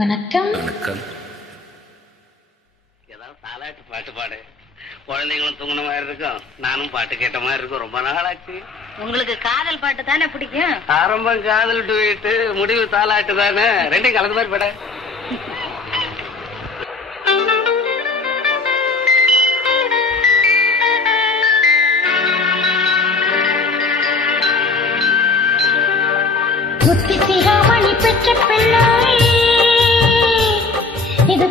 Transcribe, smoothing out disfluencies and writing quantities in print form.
வணக்கம். வணக்கம். ஏதாவது தாலாட்டு பாட்டு பாடு. குழந்தைங்களும் தூங்கின மாதிரி இருக்கும், நானும் பாட்டு கேட்ட மாதிரி இருக்கும். ரொம்ப நாளாச்சு. உங்களுக்கு காதல் பாட்டு தானே பிடிக்கும்? ஆரம்பம் காதல் டுவேட்டு, முடிவு தாலாட்டு தானே, ரெண்டையும் கலந்த மாதிரி பாட. முத்தி சிகாமணி பெற்ற பிள்ளை இது